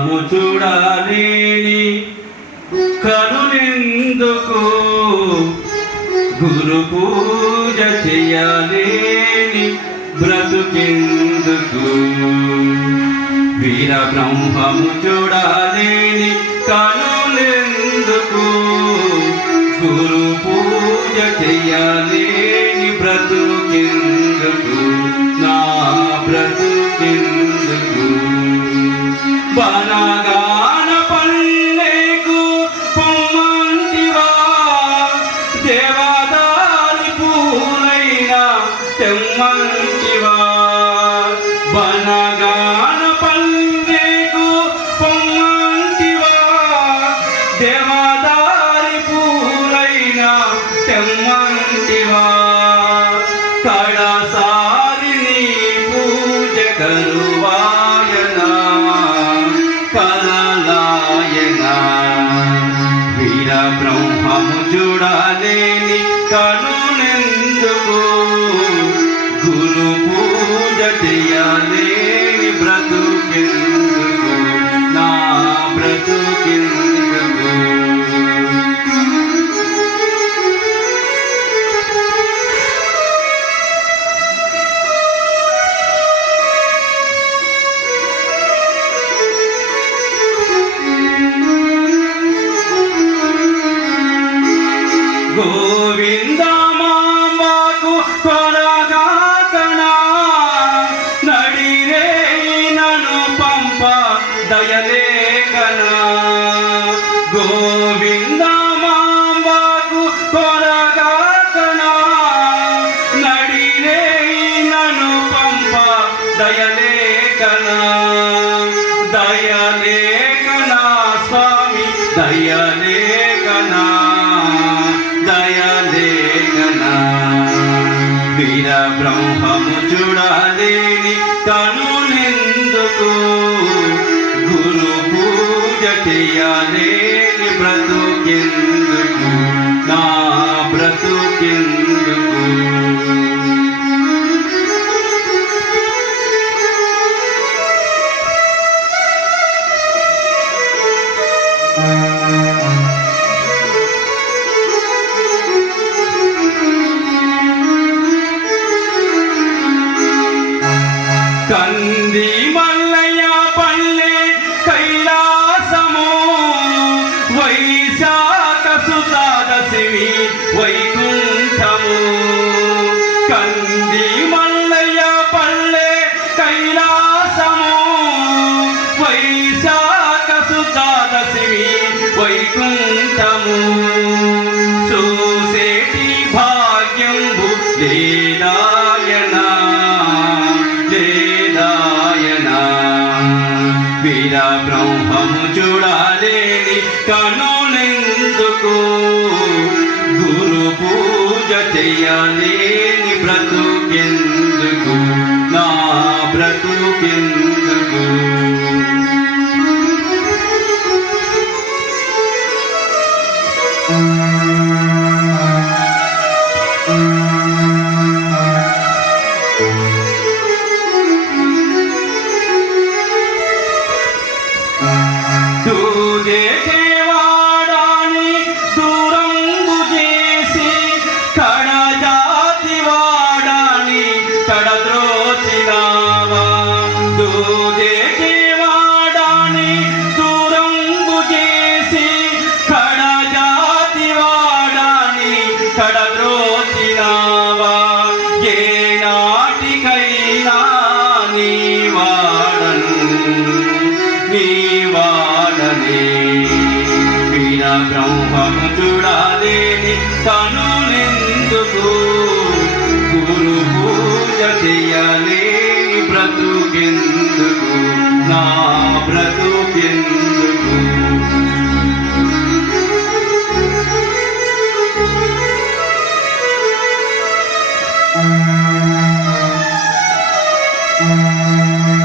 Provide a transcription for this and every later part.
బ్రహ్మము చూడాలేని కనునెందుకు గురు పూజ చేయాలేని బ్రతుకెందుకు? వీర బ్రహ్మము చూడాలేని కనులెందుకు గురు పూజ చేయాలి. తెమ్మంటివా? బనగాన పల్లెకు పొమ్మంటివా? దేవదారి పూలైన తెమ్మంటివా? కడసారి నీ పూజ కరువాయనా కలలాయనా? వీర బ్రహ్మము చూడలేని కను పూజ చేయాలేని దయలేకనా గోవిందమాంబాకు త్వరగాకనా? నడిరే నను పంప దయలేకనా? దయలేకనా స్వామి దయలేకనా? దయలేకనా? వీర బ్రహ్మము చూడాలేని తను బ్రతుకెందుకు? నా సుతాదశమి వైకుంఠము. చూసేటి భాగ్యం లేదాయనా లేదాయనా వీర బ్రహ్మము చూడాలేని కనులెందుకు? గురు పూజ చెయ్యాలేని బ్రతుకెందుకు? Música బ్రహ్మము చూడాలేని కనులెందుకు గురు పూజ చెయ్యలేని బ్రతుకెందుకు? నా బ్రతుకెందుకు? నిజమైన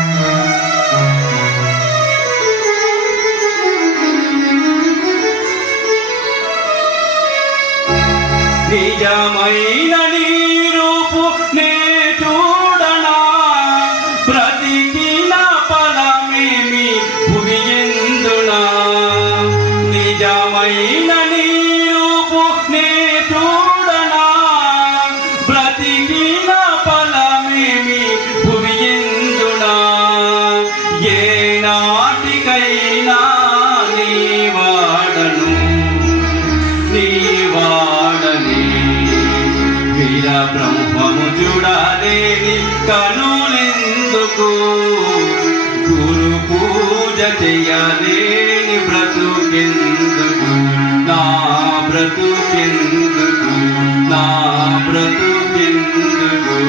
నాటికైనా నీ వాడను నీ వాడని వీర బ్రహ్మము చూడాలేని కనులెందుకు? గురు పూజ చేయలేని బ్రతుకెందుకు? నా బ్రతుకెందుకు? నా బ్రతుకెందుకు?